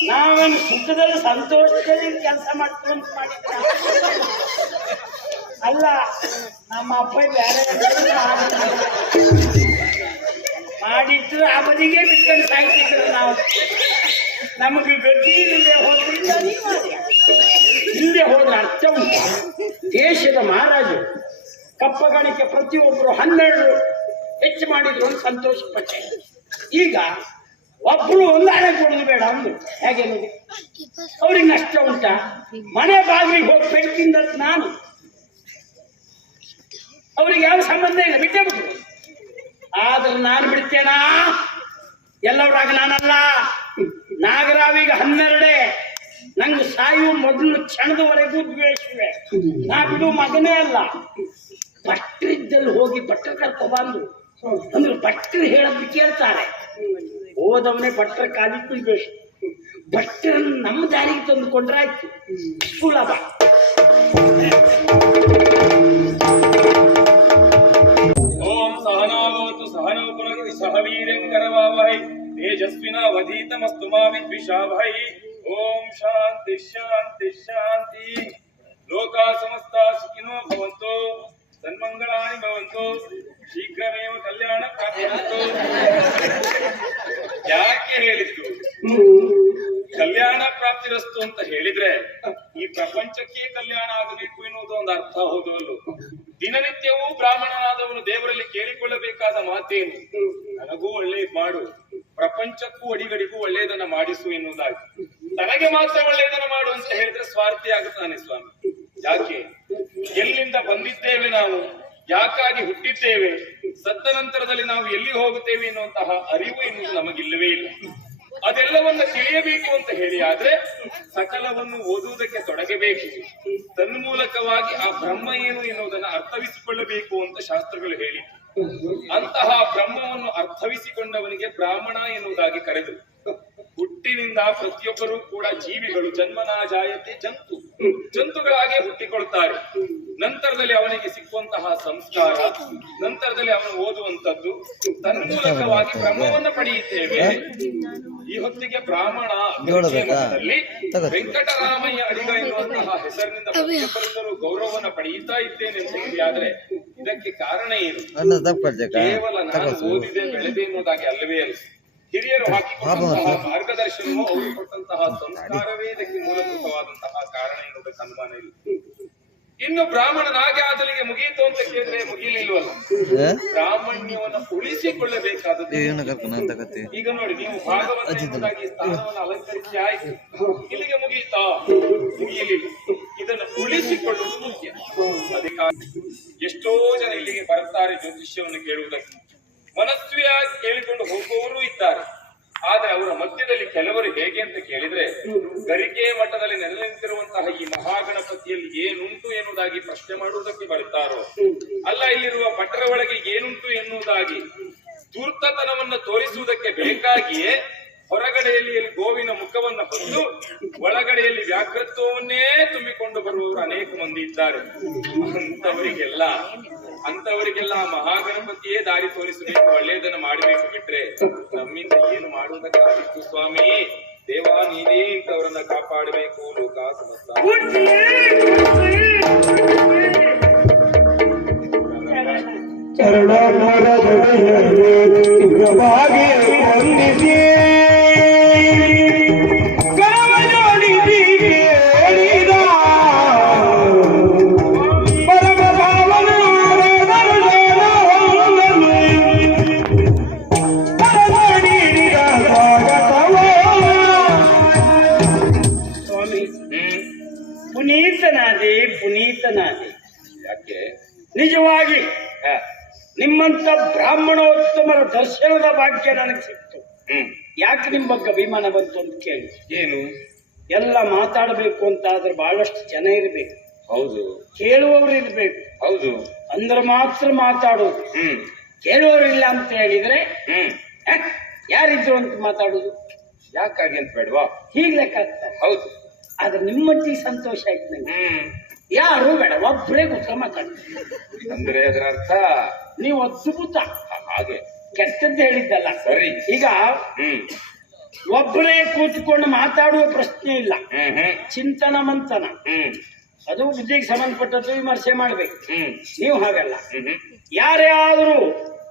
ನಾವೇನು ಸುಖದಲ್ಲಿ, ಸಂತೋಷದಲ್ಲಿ ಕೆಲಸ ಮಾಡ್ತೀವಿ ಅಂತ ಮಾಡಿದ್ರ ಅಲ್ಲ ನಮ್ಮ ಅಪ್ಪ ಬೇರೆ ಮಾಡಿದ್ರು. ಆ ಬದಿಗೆ ಬಿಟ್ಕೊಂಡು ಸಾಯ್ತಿದ್ರು ನಾವು. ನಮಗೆ ಗತಿ ಇಲ್ಲದೆ ಹೋದ್ರಿಂದ. ಇಲ್ಲದೆ ಹೋದ್ರ ಅರ್ಥ ಉಂಟು. ದೇಶದ ಮಹಾರಾಜರು ಕಪ್ಪಗಣಿಕೆ ಪ್ರತಿಯೊಬ್ಬರು ಹನ್ನೆರಡು ಹೆಚ್ಚು ಮಾಡಿದ್ರು ಅಂತ ಸಂತೋಷ ಪಟ್ಟೆ. ಈಗ ಒಬ್ರು ಒಂದು ಕೊಡೋದು ಕೊಡುದು ಬೇಡ ಅಂದ್ರು ಹೇಗೆ ಅವ್ರಿಗೆ ನಷ್ಟ ಉಂಟಾ? ಮನೆ ಬಾಗಿಲಿಗೆ ಹೋಗಿ ಬೆಳಕಿಂದ ನಾನು. ಅವ್ರಿಗೆ ಯಾವ ಸಂಬಂಧ ಇಲ್ಲ, ಬಿಟ್ಟೆ ಬಿಟ್ಟು ಆದ್ರೆ ನಾನು ಬಿಡ್ತೇನಾ? ಎಲ್ಲವರಾಗ ನಾನಲ್ಲ. ನಾಗರಾವಿಗೆ ಹನ್ನೆರಡೆ. ನಂಗೆ ಸಾಯುವ ಮೊದಲು ಕ್ಷಣದವರೆಗೂ ದ್ವೇಷವೇ. ನಾ ಬಿಡು ಮಗನೇ ಅಲ್ಲ. ಭಟ್ರಿದ್ದಲ್ಲಿ ಹೋಗಿ ಭಟ್ರ ಕರ್ಕೊಬಂದು ಅಂದ್ರೆ ಭಟ್ರು ಹೇಳೋದು ಕೇಳ್ತಾರೆ. ಹೋದವನೇ ಭಟ್ರ ಕಾಲಿಟ್ಟು ದ್ವೇಷ. ಭಟ್ರನ್ನು ನಮ್ಮ ದಾರಿಗೆ ತಂದುಕೊಂಡ್ರಾಯ್ತು ಸುಲಭ ವೀರ್ಯಂ ಕರವಾವಹೈ ತೇಜಸ್ವಿನಾವಧೀತಮಸ್ತು ಮಾ ವಿದ್ವಿಷಾವಹೈ. ಓಂ ಶಾಂತಿ ಶಾಂತಿ ಶಾಂತಿ. ಲೋಕಾ ಸಮಸ್ತಾ ಸುಖಿನೋ ಭವಂತು. ಸನ್ಮಂಗಳಾನಿ ಭವಂತು. ಶೀಘ್ರಮೇವ ಕಲ್ಯಾಣ ಪ್ರಾಪ್ತಿಯಂತು ಯಾಕೆ ಹೇಳಿದ್ರು ಕಲ್ಯಾಣ ಪ್ರಾಪ್ತಿರಸ್ತು ಅಂತ ಹೇಳಿದ್ರೆ ಈ ಪ್ರಪಂಚಕ್ಕೆ ಕಲ್ಯಾಣ ಆಗಬೇಕು ಎನ್ನುವುದು ಒಂದು ಅರ್ಥ ಹೌದವಲ್ಲು ದಿನನಿತ್ಯವೂ ಬ್ರಾಹ್ಮಣನಾದವನು ದೇವರಲ್ಲಿ ಕೇಳಿಕೊಳ್ಳಬೇಕಾದ ಮಾತೇನು? ನನಗೂ ಒಳ್ಳೇದ್ ಮಾಡು. ಪ್ರಪಂಚಕ್ಕೂ ಅಡಿಗಡಿಗೂ ಒಳ್ಳೆಯದನ್ನ ಮಾಡಿಸು ಎನ್ನುವುದಾಗಿ. ತನಗೆ ಮಾತ್ರ ಒಳ್ಳೆಯದನ್ನ ಮಾಡು ಅಂತ ಹೇಳಿದ್ರೆ ಸ್ವಾರ್ಥಿ ಆಗುತ್ತಾನೆ ಸ್ವಾಮಿ. ಯಾಕೆ? ಎಲ್ಲಿಂದ ಬಂದಿದ್ದೇವೆ ನಾವು? ಯಾಕಾಗಿ ಹುಟ್ಟಿದ್ದೇವೆ? ಸತ್ತ ನಂತರದಲ್ಲಿ ನಾವು ಎಲ್ಲಿ ಹೋಗುತ್ತೇವೆ ಎನ್ನುವಂತಹ ಅರಿವು ಎನ್ನುವುದು ನಮಗಿಲ್ಲವೇ ಇಲ್ಲ. ಅದೆಲ್ಲವನ್ನ ತಿಳಿಯಬೇಕು ಅಂತ ಹೇಳಿ ಆದ್ರೆ ಸಕಲವನ್ನು ಓದುವುದಕ್ಕೆ ತೊಡಗಬೇಕು. ತನ್ಮೂಲಕವಾಗಿ ಆ ಬ್ರಹ್ಮ ಏನು ಎನ್ನುವುದನ್ನ ಅರ್ಥವಿಸಿಕೊಳ್ಳಬೇಕು ಅಂತ ಶಾಸ್ತ್ರಗಳು ಹೇಳಿ. ಅಂತಹ ಬ್ರಹ್ಮವನ್ನು ಅರ್ಥವಿಸಿಕೊಂಡವನಿಗೆ ಬ್ರಾಹ್ಮಣ ಎನ್ನುವುದಾಗಿ ಕರೆದರು ಹುಟ್ಟಿನಿಂದ ಪ್ರತಿಯೊಬ್ಬರೂ ಕೂಡ ಜೀವಿಗಳು, ಜನ್ಮನ ಜಾಯತೆ ಜಂತು. ಜಂತುಗಳಾಗೆ ಹುಟ್ಟಿಕೊಳ್ತಾರೆ. ನಂತರದಲ್ಲಿ ಅವನಿಗೆ ಸಿಕ್ಕುವಂತಹ ಸಂಸ್ಕಾರ, ನಂತರದಲ್ಲಿ ಅವನು ಓದುವಂತದ್ದು ತನ್ಮೂಲಕವಾಗಿ ಬ್ರಹ್ಮವನ್ನು ಪಡೆಯುತ್ತೇವೆ. ಈ ಹೊತ್ತಿಗೆ ಬ್ರಾಹ್ಮಣ ವೆಂಕಟರಾಮಯ್ಯ ಅಡಿಗ ಎನ್ನುವಂತಹ ಹೆಸರಿನಿಂದ ಪ್ರತಿಯೊಬ್ಬರಿಂದಲೂ ಗೌರವವನ್ನು ಪಡೆಯುತ್ತಾ ಇದ್ದೇನೆ ಅಂತ ಹೇಳಿ ಆದ್ರೆ ಇದಕ್ಕೆ ಕಾರಣ ಏನು? ಕೇವಲ ನಾನು ಓದಿದೆ ಬೆಳೆದೆ ಎನ್ನುವುದಾಗಿ ಅಲ್ಲವೇ ಅಲ್ಲ. ಹಿರಿಯರು ಹಾಕಿಕೊಂಡಂತಹ ಮಾರ್ಗದರ್ಶನವು ಅವರು ಕೊಟ್ಟಂತಹ ಸಂಸ್ಕಾರವೇ ಇದಕ್ಕೆ ಮೂಲಭೂತವಾದಂತಹ ಕಾರಣ ಎನ್ನುವುದಕ್ಕೆ ಅನುಮಾನ ಇಲ್ಲ. ಇನ್ನು ಬ್ರಾಹ್ಮಣನಾಗಿ ಆದಲಿಗೆ ಮುಗಿಯಿತು ಅಂತ ಕೇಳಿದ್ರೆ ಮುಗಿಲಿಲ್ವಲ್ಲ? ಬ್ರಾಹ್ಮಣ್ಯವನ್ನ ಉಳಿಸಿಕೊಳ್ಳಬೇಕಾದದ್ದು. ಕತೆ ಈಗ ನೋಡಿ ನೀವು ಭಾಗವತ ಎಂಬುದಾಗಿ ಸ್ಥಾನವನ್ನು ಅಲಂಕರಿಸಿ ಆಯ್ತು. ಇಲ್ಲಿಗೆ ಮುಗಿಯಿತಾ ಮುಗಿಯಲಿಲ್ಲ. ಇದನ್ನು ಉಳಿಸಿಕೊಳ್ಳುವುದು ಮುಖ್ಯ. ಅದಕ್ಕಾಗಿ ಎಷ್ಟೋ ಜನ ಇಲ್ಲಿಗೆ ಬರ್ತಾರೆ ಜ್ಯೋತಿಷ್ಯವನ್ನು ಕೇಳುವುದಕ್ಕೆ. ಮನಸ್ವಿಯಾಗಿ ಕೇಳಿಕೊಂಡು ಹೋಗುವವರು ಇದ್ದಾರೆ. ಆದ್ರೆ ಅವರ ಮಧ್ಯದಲ್ಲಿ ಕೆಲವರು ಹೇಗೆ ಅಂತ ಕೇಳಿದ್ರೆ, ಗರಿಕೆ ಮಠದಲ್ಲಿ ನೆಲೆ ನಿಂತಿರುವಂತಹ ಈ ಮಹಾಗಣಪತಿಯಲ್ಲಿ ಏನುಂಟು ಎನ್ನುವುದಾಗಿ ಪ್ರಶ್ನೆ ಮಾಡುವುದಕ್ಕೆ ಬರುತ್ತಾರೋ, ಅಲ್ಲ ಇಲ್ಲಿರುವ ಪಟ್ಟರ ಒಳಗೆ ಏನುಂಟು ಎನ್ನುವುದಾಗಿ ತುರ್ತತನವನ್ನು ತೋರಿಸುವುದಕ್ಕೆ ಬೇಕಾಗಿಯೇ ಹೊರಗಡೆಯಲ್ಲಿ ಗೋವಿನ ಮುಖವನ್ನು ಹೊತ್ತು ಒಳಗಡೆಯಲ್ಲಿ ವ್ಯಾಕೃತ್ವವನ್ನೇ ತುಂಬಿಕೊಂಡು ಬರುವವರು ಅನೇಕ ಮಂದಿ ಇದ್ದಾರೆ. ಅಂತವರಿಗೆಲ್ಲ ಅಂತವರಿಗೆಲ್ಲ ಮಹಾಗಣಪತಿಯೇ ದಾರಿ ತೋರಿಸಬೇಕು, ಒಳ್ಳೆಯದನ್ನು ಮಾಡಬೇಕು ಬಿಟ್ರೆ ನಮ್ಮಿಂದ ಏನು ಮಾಡುವುದಕ್ಕಾಗಿತ್ತು ಸ್ವಾಮಿ? ದೇವ, ನೀನೇ ಇಂಥವರನ್ನ ಕಾಪಾಡಬೇಕು ಲೋಕ ಸಮಸ್ತ ಚರಣ ನಿಜವಾಗಿ ನಿಮ್ಮಂತ ಬ್ರಾಹ್ಮಣೋತ್ತಮರ ದರ್ಶನದ ಭಾಗ್ಯ ನನಗೆ ಸಿಕ್ತು. ಯಾಕೆ ನಿಮ್ಮ ಬಗ್ಗೆ ಅಭಿಮಾನ ಬಂತು ಅಂತ ಕೇಳಿ. ಏನು? ಎಲ್ಲ ಮಾತಾಡಬೇಕು ಅಂತ ಆದ್ರೆ ಬಹಳಷ್ಟು ಜನ ಇರಬೇಕು. ಹೌದು. ಕೇಳುವವರು ಇರಬೇಕು. ಹೌದು. ಅಂದ್ರೆ ಮಾತ್ರ ಮಾತಾಡೋದು. ಹ್ಮ್. ಕೇಳುವವರು ಇಲ್ಲ ಅಂತ ಹೇಳಿದ್ರೆ ಹ್ಮ್? ಯಾರಿದ್ರು ಅಂತ ಮಾತಾಡೋದು? ಯಾಕಾಗಿ ಅಂತ ಬೇಡವಾ? ಹೀಗ್ಲೆಕ್ಕ ಹೌದು. ಆದ್ರೆ ನಿಮ್ಮಟ್ಟಿಗೆ ಸಂತೋಷ ಆಯ್ತು ನಂಗೆ. ಯಾರು ಬೇಡ ಒಬ್ಬರೇ ಕೂತ್ಕೊಂಡು ಮಾತಾಡ್ತೀವಿ ಅಂದ್ರೆ ಅದರ ಅರ್ಥ? ನೀವು ಅದ್ಭುತ. ಹಾಗೆ. ಕೆಟ್ಟದ್ದು ಹೇಳಿದ್ದಲ್ಲ. ಸರಿ. ಈಗ ಹ್ಮ್. ಒಬ್ಬರೇ ಕೂತ್ಕೊಂಡು ಮಾತಾಡುವ ಪ್ರಶ್ನೆ ಇಲ್ಲ. ಚಿಂತನ ಮಂಥನ. ಅದು ಬುದ್ಧಿಗೆ ಸಂಬಂಧಪಟ್ಟದ್ದು ವಿಮರ್ಶೆ ಮಾಡ್ಬೇಕು. ನೀವು ಹಾಗಲ್ಲ. ಹ್ಮ್ ಹ್ಮ್. ಯಾರೇ ಆದರೂ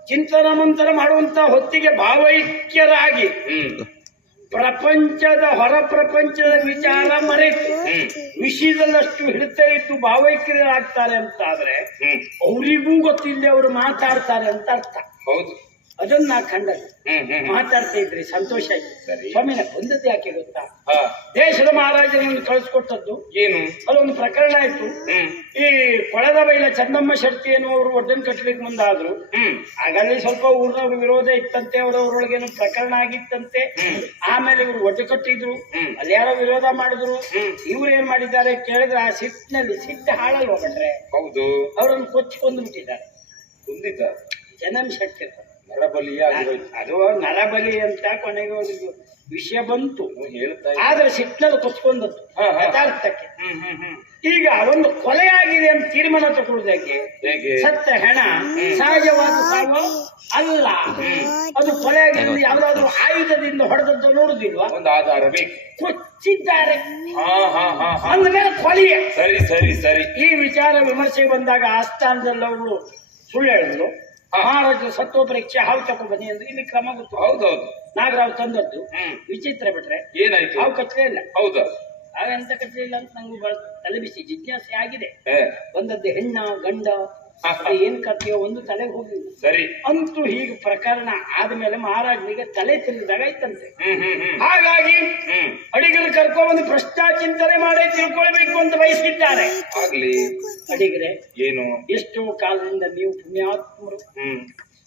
ಚಿಂತನ ಮಂಥನ ಮಾಡುವಂತ ಹೊತ್ತಿಗೆ ಭಾವೈಕ್ಯರಾಗಿ ಪ್ರಪಂಚದ ಹೊರ ಪ್ರಪಂಚದ ವಿಚಾರ ಮರೆತು ವಿಷಯದಲ್ಲಷ್ಟು ಹಿಡಿತಾ ಇದ್ದು ಭಾವೈಕ್ಯರಾಗ್ತಾರೆ ಅಂತ ಆದ್ರೆ ಅವರಿಗೂ ಗೊತ್ತಿಲ್ಲ ಅವರು ಮಾತಾಡ್ತಾರೆ ಅಂತ ಅರ್ಥ. ಹೌದು. ಅದನ್ನ ನಾ ಕಂಡದ್ದು. ಮಾತಾಡ್ತಾ ಇದ್ರಿ ಸಂತೋಷ ಆಯ್ತು. ಸ್ವಾಮಿ ನಾ ಬಂದದ್ದು ಯಾಕೆ ಗೊತ್ತಾ? ದೇಶದ ಮಹಾರಾಜರನ್ನು ಕಳಿಸ್ಕೊಟ್ಟದ್ದು. ಏನು? ಅದೊಂದು ಪ್ರಕರಣ ಆಯ್ತು. ಈ ಕೊಳದ ಬೈಲ ಶರ್ತಿ ಶೆಟ್ಟಿ ಅವರು ಒಡ್ಡನ್ ಕಟ್ಟಲಿಕ್ಕೆ ಮುಂದಾದ್ರು. ಹಾಗಾದ್ರೆ ಸ್ವಲ್ಪ ಊರಿನವ್ರ ವಿರೋಧ ಇತ್ತಂತೆ ಅವರವರೊಳಗೇನು ಪ್ರಕರಣ ಆಗಿತ್ತಂತೆ. ಆಮೇಲೆ ಇವರು ಒಡ್ಡು ಕಟ್ಟಿದ್ರು. ಅಲ್ಲಿ ಯಾರೋ ವಿರೋಧ ಮಾಡಿದ್ರು. ಇವ್ರು ಏನ್ ಮಾಡಿದ್ದಾರೆ ಕೇಳಿದ್ರೆ ಆ ಸಿಟ್ಟಿನಲ್ಲಿ ಸಿಟ್ಟು ಹಾಳಲ್ವಾ ಬಿಟ್ರೆ ಹೌದು. ಅವರನ್ನು ಕೊಚ್ಚಿ ಕೊಂದು ಬಿಟ್ಟಿದ್ದಾರೆ ಜನಂ ಶರ್ತಿ ಶೆಟ್ಟಿ ಅಂತ. ನರಬಲಿಯ ಅದು ನರಬಲಿ ಅಂತ ಕೊನೆಗೆ ಒಂದು ವಿಷಯ ಬಂತು. ಹೇಳ್ತಾ. ಆದ್ರೆ ಸಿಟ್ಟಿನಲ್ಲಿ ಹಾ. ಯಥಾರ್ಥಕ್ಕೆ. ಈಗ ಒಂದು ಕೊಲೆ ಆಗಿದೆ ಅಂತ ತೀರ್ಮಾನ ತಗೊಳ್ಳೋದಕ್ಕೆ ಸತ್ಯ ಸತ್ತ ಹೆಣ ಸಹಜವಾದ ಸಾವು ಅಲ್ಲ. ಅದು ಕೊಲೆ ಆಗಿರೋದು ಯಾವ್ದಾದ್ರು ಆಯುಧದಿಂದ ಹೊಡೆದದ್ದು ನೋಡುದಿಲ್ವಾ? ಒಂದು ಆಧಾರ ಬೇಕು ಕೊಚ್ಚಿದ್ದಾರೆ. ಹಾ ಹಾ ಹಾ ಹಾ. ಅಂದ್ಮೇಲೆ ಕೊಲೆಯೇ. ಸರಿ ಸರಿ ಸರಿ. ಈ ವಿಚಾರ ವಿಮರ್ಶೆ ಬಂದಾಗ ಆಸ್ಥಾನದಲ್ಲಿ ಅವರು ಸುಳ್ಳು ಹೇಳಿದ್ರು. ಮಹಾರಾಜರು ಸತ್ವ ಪರೀಕ್ಷೆ ಹಾವು ತಕೊ ಬನ್ನಿ ಅಂದ್ರೆ. ಇಲ್ಲಿ ಕ್ರಮ ಗೊತ್ತು. ಹೌದೌದು. ನಾಗರಾವ್ ತಂದದ್ದು ವಿಚಿತ್ರ ಬಿಟ್ರೆ ಏನಾಯ್ತು? ಹಾವು ಕಚ್ಚಲೇ ಇಲ್ಲ. ಹೌದು. ಹಾಗೆಂತ ಕಚ್ಚಲಿಲ್ಲ ಅಂತ ನಂಗೆ ಬಹಳ ತಲೆ ಬಿಸಿ ಜಿಜ್ಞಾಸೆ ಆಗಿದೆ. ಬಂದದ್ದು ಹೆಣ್ಣ ಗಂಡ ಏನ್ ಕಥೆಯೋ ಒಂದು ತಲೆಗೆ ಹೋಗ್ಲಿಲ್ಲ ಸರಿ. ಅಂತೂ ಹೀಗೆ ಪ್ರಕರಣ ಆದ್ಮೇಲೆ ಮಹಾರಾಜನಿಗೆ ತಲೆ ತಿರುಗಿದಾಗ ಐತಂತೆ ಹಾಗಾಗಿ ಅಡಿಗರು ಕರ್ಕೊಂಡ್ಬಂದು ಭ್ರಷ್ಟಾಚಿಂತನೆ ಮಾಡಿ ತಿಳ್ಕೊಳ್ಬೇಕು ಅಂತ ಬಯಸಿದ್ದಾರೆ. ಆಗ್ಲಿ. ಅಡಿಗರೆ ಏನು? ಎಷ್ಟೋ ಕಾಲದಿಂದ ನೀವು ಪುಣ್ಯಾತ್ಮರು.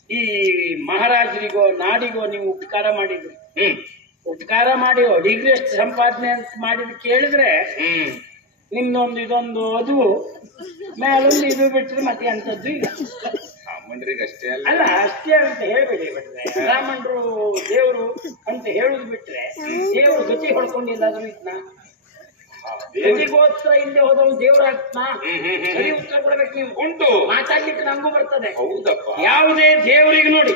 ಈ ಮಹಾರಾಜರಿಗೋ ನಾಡಿಗೋ ನೀವು ಉಪಕಾರ ಮಾಡಿದ್ರಿ. ಉಪಕಾರ ಮಾಡಿ ಅಡಿಗರು ಎಷ್ಟು ಸಂಪಾದನೆ ಅಂತ ಮಾಡಿದ್ ಕೇಳಿದ್ರೆ ನಿಮ್ದೊಂದು ಇದೊಂದು ಅದು. ಮೇಲೊಂದು ಇದು ಬಿಟ್ಟರೆ ಮತ್ತೆ ಅಂಥದ್ದು ಇಲ್ಲ. ಅಷ್ಟೇ ಅಲ್ಲ. ಅಲ್ಲ ಅಷ್ಟೇ ಅಂತ ಹೇಳ್ಬೇಡಿ ಬಿಟ್ರೆ. ಬ್ರಾಹ್ಮಣರು ದೇವರು ಅಂತ ಹೇಳುದು ಬಿಟ್ರೆ ದೇವರು ಗತಿ ಹೊಡ್ಕೊಂಡಿಲ್ಲಾದ್ರೂ ಇದ್ನ ಗತಿಗೋತ್ಸವ ಹಿಂದೆ. ಹೋದವನು ದೇವ್ರ ಆತ್ಮ. ಸರಿ ಉತ್ತರ ಕೊಡ್ಬೇಕು ನೀವು. ಉಂಟು. ಮಾತಾಡ್ಲಿಕ್ಕೆ ನಮಗೂ ಬರ್ತದೆ. ಹೌದಪ್ಪ. ಯಾವುದೇ ದೇವರಿಗೆ ನೋಡಿ.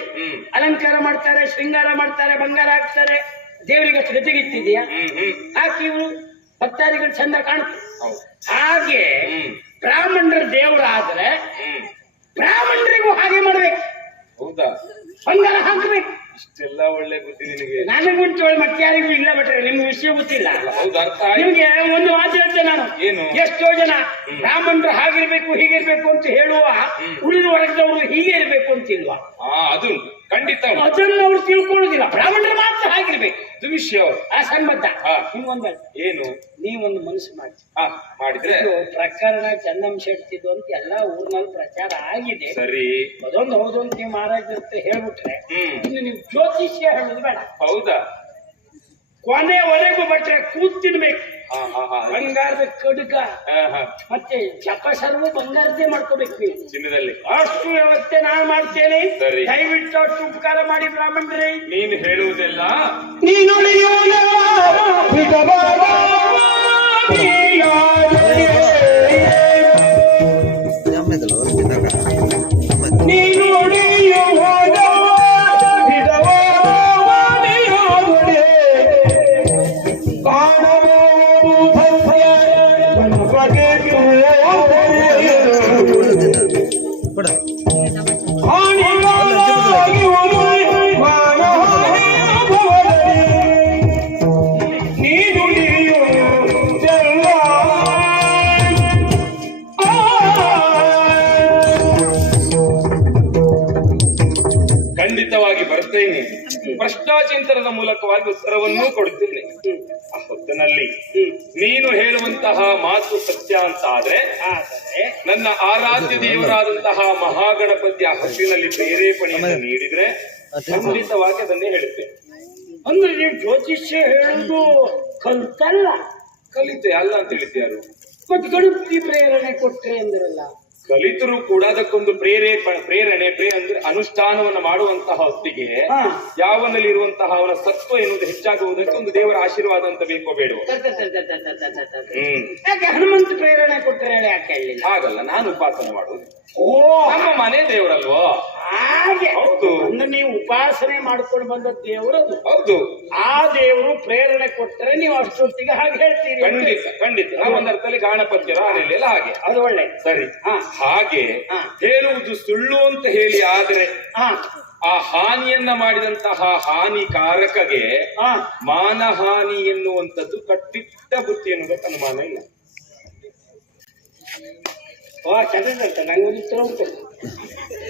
ಅಲಂಕಾರ ಮಾಡ್ತಾರೆ ಶೃಂಗಾರ ಮಾಡ್ತಾರೆ ಬಂಗಾರ ಹಾಕ್ತಾರೆ. ದೇವರಿಗೆ ಅಷ್ಟು ಹ್ಮ್. ಹಾಕಿ ಇವರು. ಭಕ್ತಾದಿಗಳು ಚಂದ ಕಾಣುತ್ತೆ. ಹಾಗೆ ಹ್ಮ್. ಬ್ರಾಹ್ಮಣರ ದೇವರಾದ್ರೆ ಆದ್ರೆ ಬ್ರಾಹ್ಮಣರಿಗೂ ಹಾಗೆ ಮಾಡ್ಬೇಕು. ಹೌದಾ? ಬಂಗಾರ ಹಾಕ್ಬೇಕು. ಇಷ್ಟೆಲ್ಲ ಒಳ್ಳೆ ಬುದ್ಧಿ ನಿಮಗೆ ನನಗೆ ಒಳ್ಳೆ ಮತ್ತೆ ಯಾರಿಗೂ ಇಲ್ಲ ಬಿಟ್ರೆ ನಿಮ್ಗೆ ವಿಷಯ ಗೊತ್ತಿಲ್ಲ. ಹೌದು ಅರ್ಥ ಆಯ್ತು. ನಿಮ್ಗೆ ಒಂದು ಮಾತು ಹೇಳ್ತೇನೆ ನಾನು. ಏನು? ಎಷ್ಟೋ ಜನ ಬ್ರಾಹ್ಮಣರು ಹಾಗಿರ್ಬೇಕು ಹೀಗಿರ್ಬೇಕು ಅಂತ ಹೇಳುವ ಉಳಿದ ವರ್ಗದವರು ಹೀಗೆ ಇರ್ಬೇಕು ಅಂತಿಲ್ವಾ? ಹಾ ಅದು ಉಂಟು. ಖಂಡಿತ. ಅದನ್ನು ಅವ್ರು ತಿಳ್ಕೊಳ್ಳೋದಿಲ್ಲ. ಬ್ರಾಹ್ಮಣರು ಮಾತ್ರ ಆಗಿರ್ಬೇಕು ಅದು ವಿಷಯ ಆ ಸಂಬಂಧ. ಹಾ. ನಿಮ್ಗೊಂದು ಏನು? ನೀವೊಂದು ಮನಸ್ಸು ಮಾಡಿ. ಹಾ ಮಾಡಿದ್ರೆ? ಇದು ಪ್ರಕರಣ ಚಂದಂ ಶೆಟ್ಟಿದ್ದು ಅಂತ ಎಲ್ಲಾ ಊರ್ನಲ್ಲಿ ಪ್ರಚಾರ ಆಗಿದೆ. ಸರಿ. ಅದೊಂದು ಹೌದು ಅಂತ ನೀವು ಮಹಾರಾಜ ಅಂತ ಹೇಳ್ಬಿಟ್ರೆ ಹ್ಮ್. ಇನ್ನು ನೀವು ಜ್ಯೋತಿಷ್ಯ ಹೇಳೋದು ಬೇಡ. ಹೌದಾ? ಕೊನೆವರೆಗೂ ಬಿಟ್ರೆ ಕೂತ್ ತಿನ್ಬೇಕು ಬಂಗಾರದ ಕಡುಕ ಹಾ, ಹಾ. ಮತ್ತೆ ಚಪಸರ್ವು ಸರ್ವ ಬಂಗಾರದ್ದೇ ಮಾಡ್ಕೋಬೇಕು ಚಿನ್ನದಲ್ಲಿ. ಅಷ್ಟು ವ್ಯವಸ್ಥೆ ನಾನು ಮಾಡ್ತೇನೆ. ದಯವಿಟ್ಟು ಅಷ್ಟು ಉಪಕಾರ ಮಾಡಿ ಬ್ರಾಹ್ಮಣರೇ. ನೀನು ಹೇಳುವುದಿಲ್ಲ ನೀನು ಖಂಡಿತವಾಗಿ ಬರ್ತೇನೆ. ಪ್ರಶ್ನಾಚಿಂತನದ ಮೂಲಕವಾಗಿ ಉತ್ತರವನ್ನೂ ಕೊಡುತ್ತೇನೆ ಆ ಹೊತ್ತಿನಲ್ಲಿ ನೀನು ಹೇಳುವಂತಹ ಮಾತು ಸತ್ಯ ಅಂತ ಆದ್ರೆ ನನ್ನ ಆರಾಧ್ಯ ದೇವರಾದಂತಹ ಮಹಾಗಣಪತಿಯ ಹಸಿನಲ್ಲಿ ಪ್ರೇರೇಪಣೆಯನ್ನು ನೀಡಿದ್ರೆ ಖಂಡಿತವಾಗಿ ಅದನ್ನೇ ಹೇಳುತ್ತೆ ಅಂದ್ರೆ ನೀವು ಜ್ಯೋತಿಷ್ಯ ಹೇಳುದು ಕಲ್ತಲ್ಲ? ಕಲಿತೆ ಅಲ್ಲ ಅಂತ ಹೇಳಿದ್ಯಾರು? ಮತ್ತೆ ಗಣಪತಿ ಪ್ರೇರಣೆ ಕೊಟ್ರೆ ಅಂದ್ರಲ್ಲ ದಲಿತರು ಕೂಡ ಅದಕ್ಕೊಂದು ಪ್ರೇರೇ ಪ್ರೇರಣೆ ಪ್ರೇ ಅಂದ್ರೆ ಅನುಷ್ಠಾನವನ್ನು ಮಾಡುವಂತಹ ಹೊತ್ತಿಗೆ ಯಾವನಲ್ಲಿ ಇರುವಂತಹ ಅವನ ಸತ್ವ ಎನ್ನುವುದು ಹೆಚ್ಚಾಗುವುದಕ್ಕೆ ಒಂದು ದೇವರ ಆಶೀರ್ವಾದ ಅಂತ ಬೇಕೋ ಬೇಡ ಹನುಮಂತ ಪ್ರೇರಣೆ ಕೊಟ್ಟರೆ ಯಾಕೆ ಆಗಲ್ಲ ನಾನು ಉಪಾಸನೆ ಮಾಡುವುದು. ನಮ್ಮ ಮನೆ ದೇವರಲ್ವೋ? ಹಾಗೆ. ಹೌದು. ಅಂದ್ರೆ ನೀವು ಉಪಾಸನೆ ಮಾಡ್ಕೊಂಡು ಬಂದ ದೇವರದು ಹೌದು. ಆ ದೇವರು ಪ್ರೇರಣೆ ಕೊಟ್ಟರೆ ನೀವು ಅಷ್ಟೊತ್ತಿಗೆ ಹಾಗೆ ಹೇಳ್ತೀರಿ. ಖಂಡಿತ ಖಂಡಿತ. ಒಂದು ಅರ್ಥದಲ್ಲಿ ಗಾಣಪತ್ಯರ ಹಾಗೆ. ಅದು ಒಳ್ಳೆ. ಸರಿ. ಹಾ. ಹಾಗೆ. ಹೇಳುವುದು ಸುಳ್ಳು ಅಂತ ಹೇಳಿ ಆದ್ರೆ ಹಾ. ಆ ಹಾನಿಯನ್ನ ಮಾಡಿದಂತಹ ಹಾನಿಕಾರಕಗೆ ಮಾನಹಾನಿ ಎನ್ನುವಂಥದ್ದು ಕಟ್ಟಿಟ್ಟ ಬುತ್ತಿ ಎನ್ನುವುದಕ್ಕೆ ಅನುಮಾನ ಇಲ್ಲ. ವಾ ಚೆನ್ನಾಗಂತ ನಂಗೆ ಒಂದು ಉತ್ತರ ಉಂಟು.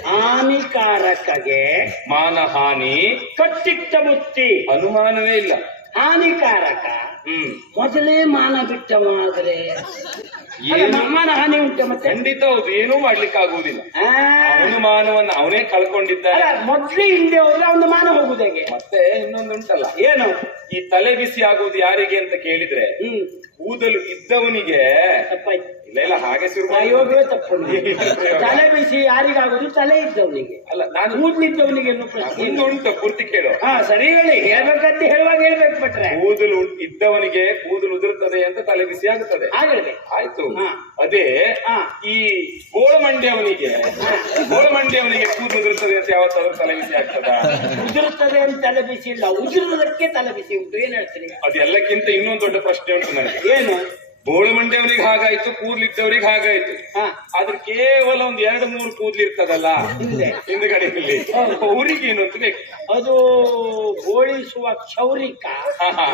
ಹಾನಿಕಾರಕಗೆ ಮಾನಹಾನಿ ಕಟ್ಟಿಟ್ಟ ಬುತ್ತಿ ಅನುಮಾನವೇ ಇಲ್ಲ. ಹಾನಿಕಾರಕ? ಹ್ಮ್. ಮೊದಲೇ ಮಾನ ಬಿಟ್ಟವ ಆದ್ರೆ ಏನು? ಮಾನ ಹಾನಿ ಉಂಟು ಮತ್ತೆ? ಖಂಡಿತ ಹೌದು ಏನೂ ಮಾಡ್ಲಿಕ್ಕೆ ಆಗುವುದಿಲ್ಲ ಆ, ಅವನು ಮಾನವನ್ನ ಅವನೇ ಕಳ್ಕೊಂಡಿದ್ದಾನೆ ಅಲ್ಲ ಮೊದ್ಲೇ ಹಿಂದೆ ಹೋದ್ರೆ ಅವನು ಮಾನ ಹೋಗುದು ಹೇಗೆ? ಮತ್ತೆ ಇನ್ನೊಂದು ಉಂಟಲ್ಲ ಏನು? ಈ ತಲೆ ಬಿಸಿ ಆಗುವುದು ಯಾರಿಗೆ ಅಂತ ಕೇಳಿದ್ರೆ ಹ್ಮ್. ಕೂದಲು ಇದ್ದವನಿಗೆ ತಪ್ಪಾಯ್ತು ಇಲ್ಲ ಇಲ್ಲ ಹಾಗೆ ಶುರು ಮಾಡಿ- ಪ್ರಯೋಗವೇ ತಪ್ಪು ತಲೆ ಬಿಸಿ ಯಾರಿಗಾಗೋದು ತಲೆ ಇದ್ದವನಿಗೆ. ಅಲ್ಲ ನಾನು ಕೂದಲಿದ್ದವನಿಗೆ ಪ್ರಶ್ನೆ ಪೂರ್ತಿ ಕೇಳು. ಹಾ ಸರಿ ಹೇಳಿ. ಹೇಳ್ಬೇಕಂತ ಹೇಳುವಾಗ ಹೇಳ್ಬೇಕು ಬಿಟ್ರೆ ಕೂದಲು ಇದ್ದವನಿಗೆ ಕೂದಲು ಉದುರುತ್ತದೆ ಅಂತ ತಲೆ ಬಿಸಿ ಆಗುತ್ತದೆ. ಆಯ್ತು. ಅದೇ ಹಾ. ಈ ಗೋಳಮಂಡ್ಯವನಿಗೆ ಗೋಳಮಂಡ್ಯವನಿಗೆ ಕೂದಲು ಉದುರುತ್ತದೆ ಅಂತ ಯಾವತ್ತಾದ್ರೂ ತಲೆ ಬಿಸಿ ಆಗ್ತದ? ಉದುರುತ್ತದೆ ಅಂತ ತಲೆ ಬಿಸಿ ಇಲ್ಲ. ಉದುರುವುದಕ್ಕೆ ತಲೆ ಬಿಸಿ ಉಂಟು. ಏನ್ ಹೇಳ್ತೀನಿ ಅದೆಲ್ಲಕ್ಕಿಂತ ಇನ್ನೊಂದು ದೊಡ್ಡ ಪ್ರಶ್ನೆ ಉಂಟು ನನಗೆ. ಏನು? ಗೋಳಮಂಡ್ಯವನಿಗೆ ಹಾಗಾಯ್ತು ಕೂದ್ಲಿದ್ದವ್ರಿಗೆ ಹಾಗಾಯ್ತು. ಆದ್ರೆ ಕೇವಲ ಒಂದ್ ಎರಡು ಮೂರು ಕೂದ್ಲು ಇರ್ತದಲ್ಲ ಹಿಂದೆ. ಹಿಂದ್ಗಡೆಯಲ್ಲಿ ಅವರಿಗೆ ಏನು ಅಂತ ಬೇಕು? ಅದು ಬೋಳಿಸುವ ಕ್ಷೌರಿಕ.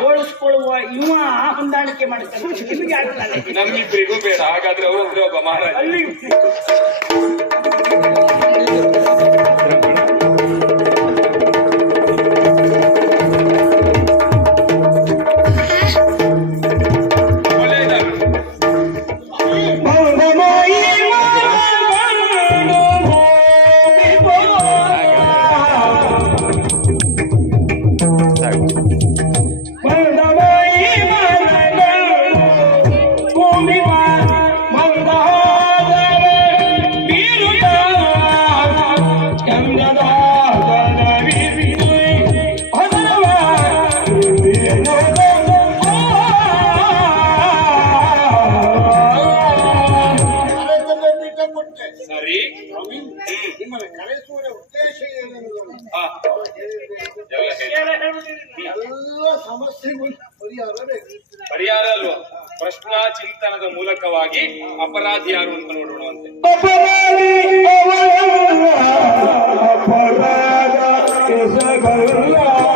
ಬೋಳಿಸ್ಕೊಳ್ಳುವ ಇವ ಹೊಂದಾಣಿಕೆ ಮಾಡ್ತಾನೆ. ನಿಮಗೆ ಆಗ್ತಾನೆ ನಮ್ಮಿಬ್ಬರಿಗೂ ಬೇಡ. ಹಾಗಾದ್ರೆ ಅವ್ರ ಒಬ್ಬ ಮಹಾರಾಜ ಅಲ್ವಾ ಪ್ರಶ್ನಾ ಚಿಂತನದ ಮೂಲಕವಾಗಿ ಅಪರಾಧಿ ಯಾರು ಅಂತ ನೋಡೋಣ ಅಂತೆ ಅಪರಾಧ ಎಸಗಲ್ಲ ಅಪರಾಧಿ.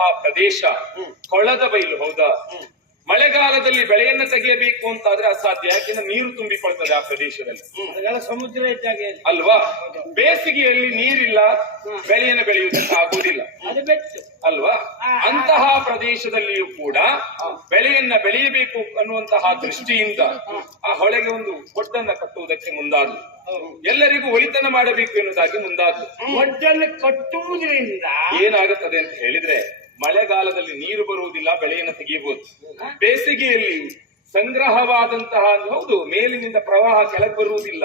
ನೆಲೆಸಿರುವಂತಹ ಪ್ರದೇಶ ಕೊಳದ ಬೈಲು ಹೌದಾ? ಮಳೆಗಾಲದಲ್ಲಿ ಬೆಳೆಯನ್ನ ತೆಗೆಯಬೇಕು ಅಂತಾದ್ರೆ ಅಸಾಧ್ಯ ಯಾಕೆಂದ್ರೆ ನೀರು ತುಂಬಿಕೊಳ್ತದೆ ಆ ಪ್ರದೇಶದಲ್ಲಿ. ಸಮುದ್ರ ಇದ್ದಾಗೆ. ಅಲ್ವಾ? ಬೇಸಿಗೆಯಲ್ಲಿ ನೀರಿಲ್ಲ ಬೆಳೆಯನ್ನು ಬೆಳೆಯುವುದಕ್ಕೆ ಆಗುವುದಿಲ್ಲ. ಅದು ಬೆಟ್ಟು ಅಲ್ವಾ? ಅಂತಹ ಪ್ರದೇಶದಲ್ಲಿಯೂ ಕೂಡ ಬೆಳೆಯನ್ನ ಬೆಳೆಯಬೇಕು ಅನ್ನುವಂತಹ ದೃಷ್ಟಿಯಿಂದ ಆ ಹೊಳೆಗೆ ಒಂದು ಒಡ್ಡನ್ನ ಕಟ್ಟುವುದಕ್ಕೆ ಮುಂದಾದ್ರು ಎಲ್ಲರಿಗೂ ಒಳಿತನ ಮಾಡಬೇಕು ಎನ್ನುವುದಾಗಿ ಮುಂದಾದ್ರು ಒಡ್ಡನ್ನು ಕಟ್ಟುವುದರಿಂದ ಏನಾಗುತ್ತದೆ ಅಂತ ಹೇಳಿದ್ರೆ ಮಳೆಗಾಲದಲ್ಲಿ ನೀರು ಬರುವುದಿಲ್ಲ ಬೆಳೆಯನ್ನು ತೆಗೆಯಬಹುದು. ಬೇಸಿಗೆಯಲ್ಲಿ ಸಂಗ್ರಹವಾದಂತಹ ಹೌದು ಮೇಲಿನಿಂದ ಪ್ರವಾಹ ಕೆಳಗೆ ಬರುವುದಿಲ್ಲ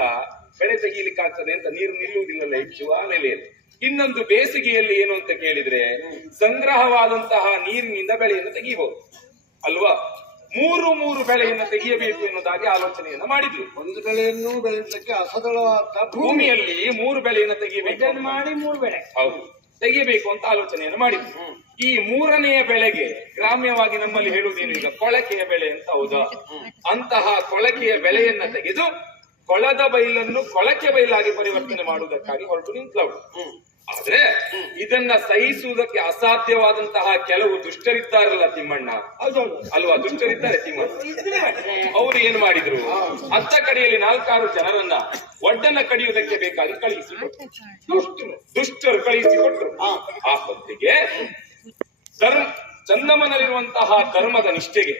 ಬೆಳೆ ತೆಗೀಲಿಕ್ಕಾಗ್ತದೆ ಅಂತ ನೀರು ನಿಲ್ಲುವುದಿಲ್ಲಲ್ಲ ಹೆಚ್ಚು ಆ ನೆಲೆಯಲ್ಲಿ. ಇನ್ನೊಂದು ಬೇಸಿಗೆಯಲ್ಲಿ ಏನು ಅಂತ ಕೇಳಿದ್ರೆ ಸಂಗ್ರಹವಾದಂತಹ ನೀರಿನಿಂದ ಬೆಳೆಯನ್ನು ತೆಗೆಯಬಹುದು ಅಲ್ವಾ? ಮೂರು ಮೂರು ಬೆಳೆಯನ್ನು ತೆಗೆಯಬೇಕು ಎನ್ನುವುದಾಗಿ ಆಲೋಚನೆಯನ್ನ ಮಾಡಿದ್ರು. ಒಂದು ಬೆಳೆಯನ್ನು ಬೆಳೆಸಲಿಕ್ಕೆ ಅಸದಳವಾದ ಭೂಮಿಯಲ್ಲಿ ಮೂರು ಬೆಳೆಯನ್ನು ತೆಗೆಯಬೇಕು. ಮಾಡಿ ಮೂರು ಬೆಳೆ. ಹೌದು. ತೆಗಿಬೇಕು ಅಂತ ಆಲೋಚನೆಯನ್ನು ಮಾಡಿದ್ರು. ಈ ಮೂರನೆಯ ಬೆಳೆಗೆ ಗ್ರಾಮ್ಯವಾಗಿ ನಮ್ಮಲ್ಲಿ ಹೇಳುವುದೇನು ಈಗ ಕೊಳಕೆಯ ಬೆಳೆ ಅಂತ ಹೌದಾ? ಅಂತಹ ಕೊಳಕೆಯ ಬೆಳೆಯನ್ನ ತೆಗೆದು ಕೊಳದ ಬೈಲನ್ನು ಕೊಳಕೆ ಬೈಲಾಗಿ ಪರಿವರ್ತನೆ ಮಾಡುವುದಕ್ಕಾಗಿ ಹೊರಟು ನಿಂತವಳು ಆದ್ರೆ ಇದನ್ನ ಸಹಿಸುವುದಕ್ಕೆ ಅಸಾಧ್ಯವಾದಂತಹ ಕೆಲವು ದುಷ್ಟರಿದ್ದಾರಲ್ಲ ತಿಮ್ಮಣ್ಣ. ಅಲ್ವಾ? ದುಷ್ಟರಿದ್ದಾರೆ ತಿಮ್ಮಣ್ಣ. ಅವರು ಏನ್ ಮಾಡಿದ್ರು? ಅತ್ತ ಕಡೆಯಲ್ಲಿ ನಾಲ್ಕಾರು ಜನರನ್ನ ಒಡ್ಡನ್ನ ಕಡಿಯುವುದಕ್ಕೆ ಬೇಕಾಗಿ ದುಷ್ಟರು ದುಷ್ಟರು ಕಳುಹಿಸಿಕೊಟ್ರು ಆ ಹೊತ್ತಿಗೆ ಧರ್ಮ ಚಂದಮನಲ್ಲಿರುವಂತಹ ಧರ್ಮದ ನಿಷ್ಠೆಗೆ,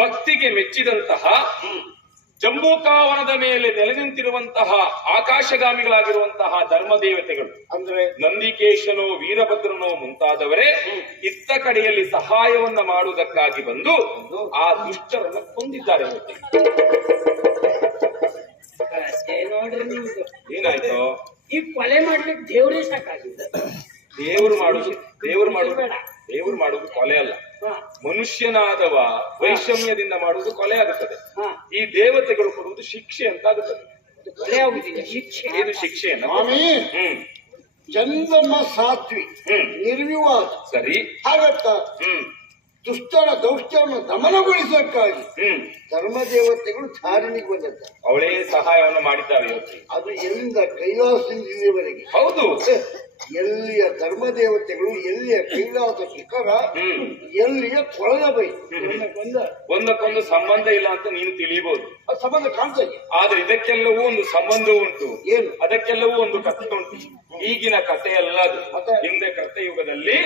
ಭಕ್ತಿಗೆ ಮೆಚ್ಚಿದಂತಹ ಜಂಬೂಕಾವನದ ಮೇಲೆ ನೆಲೆ ನಿಂತಿರುವಂತಹ ಆಕಾಶಗಾಮಿಗಳಾಗಿರುವಂತಹ ಧರ್ಮ ದೇವತೆಗಳು ಅಂದ್ರೆ? ನಂದಿಕೇಶನೋ ವೀರಭದ್ರನೋ ಮುಂತಾದವರೇ ಇತ್ತ ಕಡೆಯಲ್ಲಿ ಸಹಾಯವನ್ನ ಮಾಡುವುದಕ್ಕಾಗಿ ಬಂದು ಆ ದುಷ್ಟರನ್ನು ಕೊಂದಿದ್ದಾರೆ ಏನಾಯ್ತು? ಈ ಕೊಲೆ ಮಾಡ್ಲಿಕ್ಕೆ ದೇವರೇ ಸಾಕಾಗಿದೆ. ದೇವರು ಮಾಡುದು ದೇವರು ಮಾಡುದು ದೇವರು ಮಾಡುದು ಕೊಲೆ ಅಲ್ಲ. ಮನುಷ್ಯನಾದವ ವೈಷಮ್ಯದಿಂದ ಮಾಡುವುದು ಕೊಲೆ ಆಗುತ್ತದೆ. ಈ ದೇವತೆಗಳು ಕೊಡುವುದು ಶಿಕ್ಷೆ ಅಂತ ಆಗುತ್ತದೆ ಇದು ಶಿಕ್ಷೆ ಸ್ವಾಮಿ ಚಂದಮ್ಮ ಸಾತ್ವಿ ಹ್ಮ್. ನಿರ್ವಿವಾದ. ಸರಿ. ಹಾಗತ್ತ ಹ್ಮ್. ದುಷ್ಟರ ದೌಷ್ಟ್ಯವನ್ನು ದಮನಗೊಳಿಸೋಕ್ಕಾಗಿ ಹ್ಮ್. ಧರ್ಮ ದೇವತೆಗಳು ಧಾರಣಿಗೆ ಬಂದಿದ್ದಾರೆ ಅವಳೇ ಸಹಾಯವನ್ನು ಮಾಡಿದ್ದಾವೆ ಅದು ಎಲ್ಲಿಂದ ಕೈಲಾಸದಿಂದ ಇಲ್ಲಿವರೆಗೆ ಹೌದು. ಎಲ್ಲಿಯ ಧರ್ಮ ದೇವತೆಗಳು ಎಲ್ಲಿಯ ಕೈಲಾದ ಶಿಖರ ಎಲ್ಲಿಯ ಕೊಳದ ಬೈ ಒಂದು ಒಂದಕ್ಕೊಂದು ಸಂಬಂಧ ಇಲ್ಲ ಅಂತ ನೀನು ತಿಳಿಯಬಹುದು. ಅದು ಸಂಬಂಧ ಕಾಣ್ತಾ ಇದೆ ಆದ್ರೆ ಇದಕ್ಕೆಲ್ಲವೂ ಒಂದು ಸಂಬಂಧ ಉಂಟು. ಏನು? ಅದಕ್ಕೆಲ್ಲವೂ ಒಂದು ಕಥೆ ಉಂಟು. ಈಗಿನ ಕಥೆ ಅಲ್ಲ ಅದು. ಮತ್ತೆ? ಹಿಂದೆ ಕಥೆ ಯುಗದಲ್ಲಿ